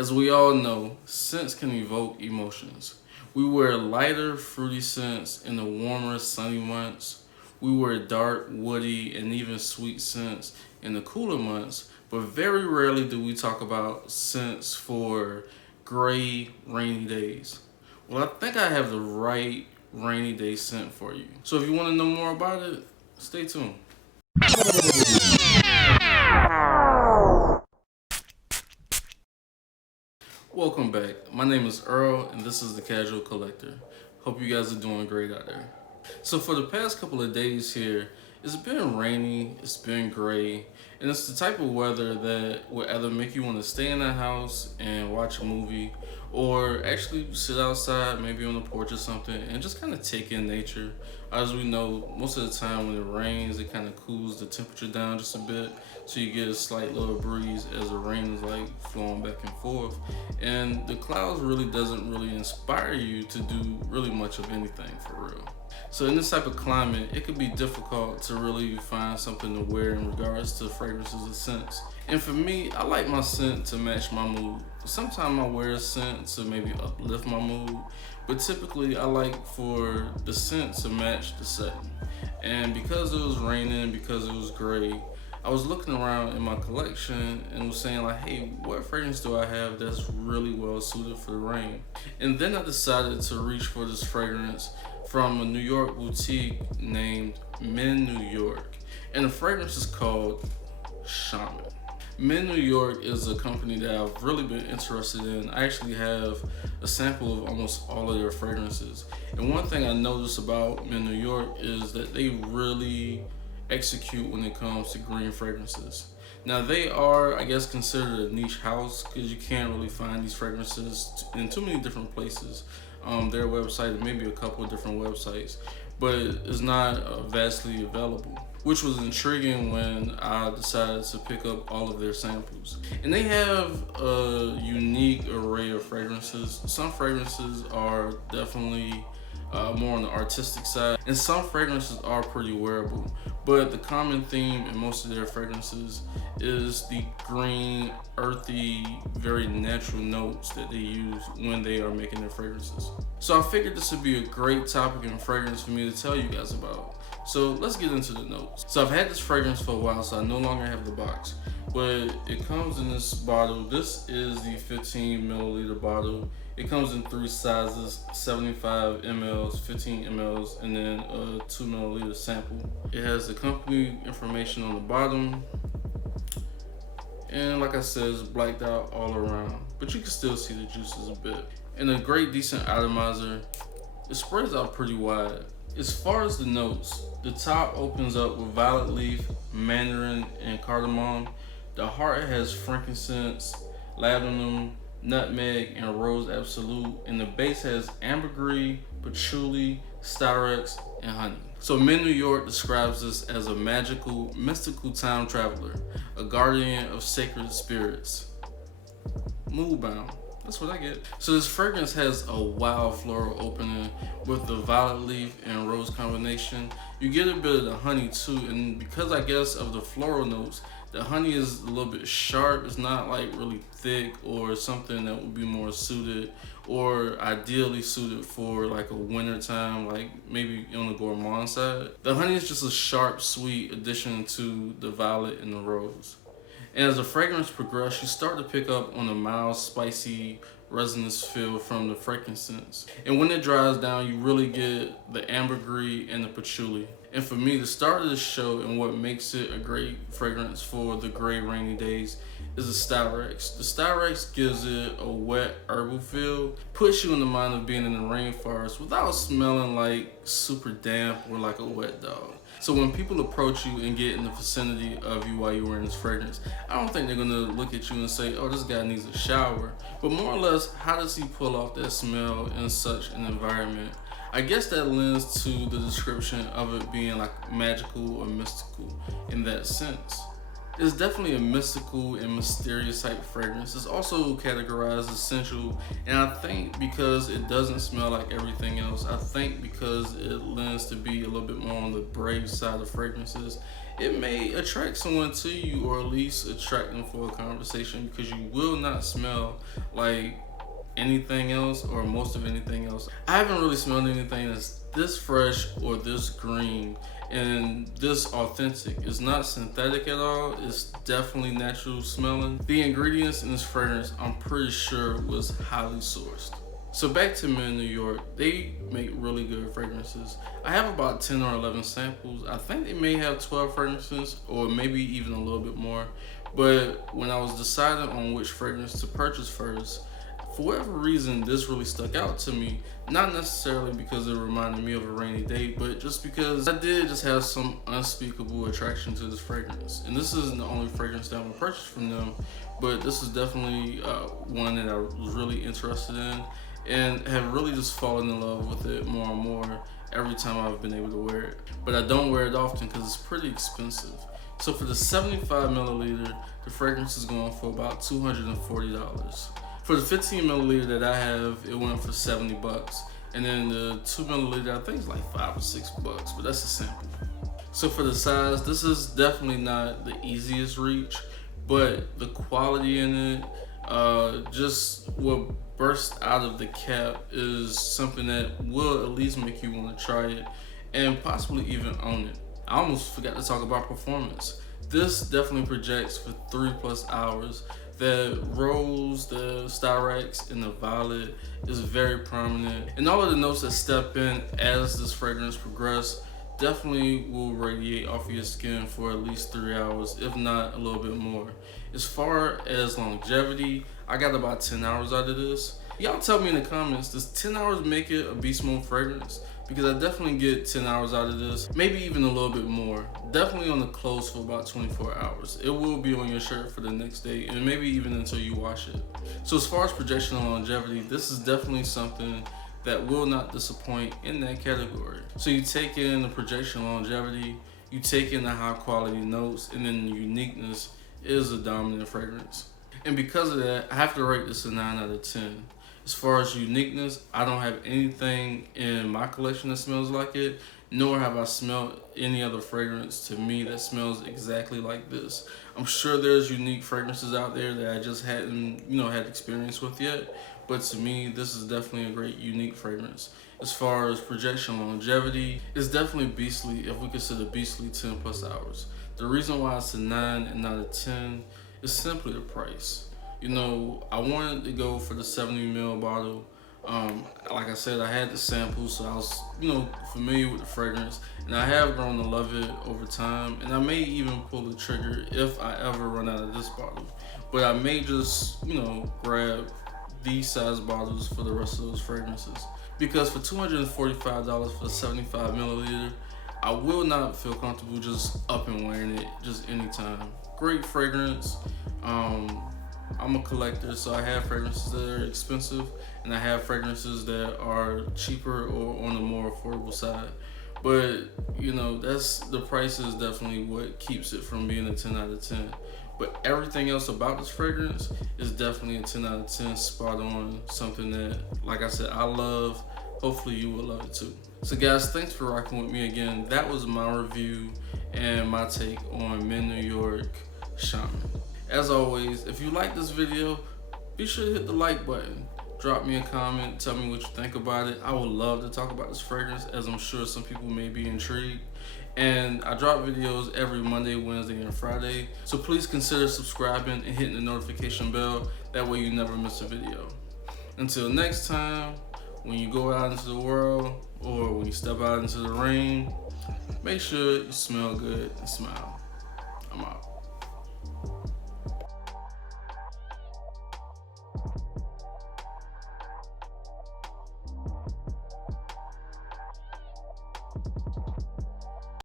As we all know, scents can evoke emotions. We wear lighter, fruity scents in the warmer, sunny months. We wear dark, woody, and even sweet scents in the cooler months, but very rarely do we talk about scents for gray, rainy days. Well, I think I have the right rainy day scent for you. So if you want to know more about it, stay tuned. Welcome back. My name is Earl, and this is the Casual Collector. Hope you guys are doing great out there. So, for the past couple of days here, it's been rainy, it's been gray, and it's the type of weather that will either make you want to stay in the house and watch a movie, or actually sit outside, maybe on the porch or something, and just kind of take in nature. As we know, most of the time when it rains, it kind of cools the temperature down just a bit, so you get a slight little breeze as the rain is like flowing back and forth. And the clouds really doesn't really inspire you to do really much of anything for real. So in this type of climate, it could be difficult to really find something to wear in regards to fragrances and scents. And for me, I like my scent to match my mood. Sometimes I wear a scent to maybe uplift my mood, but typically I like for the scent to match the setting. And because it was raining, because it was gray, I was looking around in my collection and was saying like, hey, what fragrance do I have that's really well suited for the rain? And then I decided to reach for this fragrance from a New York boutique named Men New York. And the fragrance is called Shaman. Men New York is a company that I've really been interested in. I actually have a sample of almost all of their fragrances. And one thing I noticed about Men New York is that they really execute when it comes to green fragrances. Now they are, I guess, considered a niche house because you can't really find these fragrances in too many different places. Their website and maybe a couple of different websites, but it's not vastly available, which was intriguing when I decided to pick up all of their samples. And they have a unique array of fragrances. Some fragrances are definitely more on the artistic side, and some fragrances are pretty wearable. But the common theme in most of their fragrances is the green, earthy, very natural notes that they use when they are making their fragrances. So I figured this would be a great topic and fragrance for me to tell you guys about. So let's get into the notes. So I've had this fragrance for a while, so I no longer have the box, but it comes in this bottle. This is the 15 milliliter bottle. It comes in three sizes: 75 mLs, 15 mLs, and then a 2 milliliter sample. It has the company information on the bottom, and like I said, it's blacked out all around, but you can still see the juices a bit. And a great decent atomizer. It spreads out pretty wide. As far as the notes, the top opens up with violet leaf, mandarin, and cardamom. The heart has frankincense, lavender, nutmeg, and rose absolute. And the base has ambergris, patchouli, styrex, and honey. So Men New York describes this as a magical, mystical time traveler, a guardian of sacred spirits. Moodbound. That's what I get. So this fragrance has a wild floral opening with the violet leaf and rose combination. You get a bit of the honey too, and because I guess of the floral notes, the honey is a little bit sharp. It's not like really thick or something that would be more suited or ideally suited for like a winter time, like maybe on the gourmand side. The honey is just a sharp, sweet addition to the violet and the rose. And as the fragrance progresses, you start to pick up on a mild, spicy, resinous feel from the frankincense. And when it dries down, you really get the ambergris and the patchouli. And for me, the start of the show and what makes it a great fragrance for the gray, rainy days is the styrex. The styrex gives it a wet, herbal feel, puts you in the mind of being in the rainforest without smelling like super damp or like a wet dog. So when people approach you and get in the vicinity of you while you're wearing this fragrance, I don't think they're gonna look at you and say, oh, this guy needs a shower. But more or less, how does he pull off that smell in such an environment? I guess that lends to the description of it being like magical or mystical in that sense. It's definitely a mystical and mysterious type fragrance. It's also categorized as sensual, and I think because it doesn't smell like everything else, I think because it lends to be a little bit more on the brave side of fragrances, it may attract someone to you, or at least attract them for a conversation, because you will not smell like anything else, or most of anything else. I haven't really smelled anything that's this fresh or this green and this authentic. It's not synthetic at all. It's definitely natural smelling. The ingredients in this fragrance, I'm pretty sure, was highly sourced. So back to Men New York, they make really good fragrances. I have about 10 or 11 samples. I think they may have 12 fragrances, or maybe even a little bit more. But when I was deciding on which fragrance to purchase first, for whatever reason, this really stuck out to me. Not necessarily because it reminded me of a rainy day, but just because I did just have some unspeakable attraction to this fragrance. And this isn't the only fragrance that I'm gonna purchase from them, but this is definitely one that I was really interested in, and have really just fallen in love with it more and more every time I've been able to wear it. But I don't wear it often because it's pretty expensive. So for the 75 milliliter, the fragrance is going for about $240. For the 15 milliliter that I have, it went for 70 bucks. And then the 2 milliliter, I think it's like $5 or $6, but that's a sample. So for the size, this is definitely not the easiest reach, but the quality in it, just what burst out of the cap is something that will at least make you want to try it and possibly even own it. I almost forgot to talk about performance. This definitely projects for 3+ hours. The rose, the styrax, and the violet is very prominent. And all of the notes that step in as this fragrance progresses definitely will radiate off of your skin for at least 3 hours, if not a little bit more. As far as longevity, I got about 10 hours out of this. Y'all tell me in the comments, does 10 hours make it a beast mode fragrance? Because I definitely get 10 hours out of this, maybe even a little bit more. Definitely on the clothes for about 24 hours. It will be on your shirt for the next day, and maybe even until you wash it. So as far as projection and longevity, this is definitely something that will not disappoint in that category. So you take in the projection longevity, you take in the high quality notes, and then the uniqueness is a dominant fragrance. And because of that, I have to rate this a 9 out of 10. As far as uniqueness, I don't have anything in my collection that smells like it, nor have I smelled any other fragrance to me that smells exactly like this. I'm sure there's unique fragrances out there that I just hadn't, had experience with yet, but to me, this is definitely a great unique fragrance. As far as projection longevity, it's definitely beastly if we consider beastly 10+ hours. The reason why it's a 9 and not a 10 is simply the price. I wanted to go for the 70 ml bottle. Like I said, I had the sample, so I was, familiar with the fragrance, and I have grown to love it over time. And I may even pull the trigger if I ever run out of this bottle. But I may just, grab these size bottles for the rest of those fragrances. Because for $245 for the 75 milliliter, I will not feel comfortable just up and wearing it just anytime. Great fragrance. I'm a collector, so I have fragrances that are expensive, and I have fragrances that are cheaper or on the more affordable side. But that's the price is definitely what keeps it from being a 10 out of 10. But everything else about this fragrance is definitely a 10 out of 10, spot on, something that, like I said, I love. Hopefully you will love it too. So guys, thanks for rocking with me again. That was my review and my take on Men New York Shaman. As always, if you like this video, be sure to hit the like button. Drop me a comment, tell me what you think about it. I would love to talk about this fragrance, as I'm sure some people may be intrigued. And I drop videos every Monday, Wednesday, and Friday. So please consider subscribing and hitting the notification bell. That way you never miss a video. Until next time, when you go out into the world, or when you step out into the rain, make sure you smell good and smile. I'm out.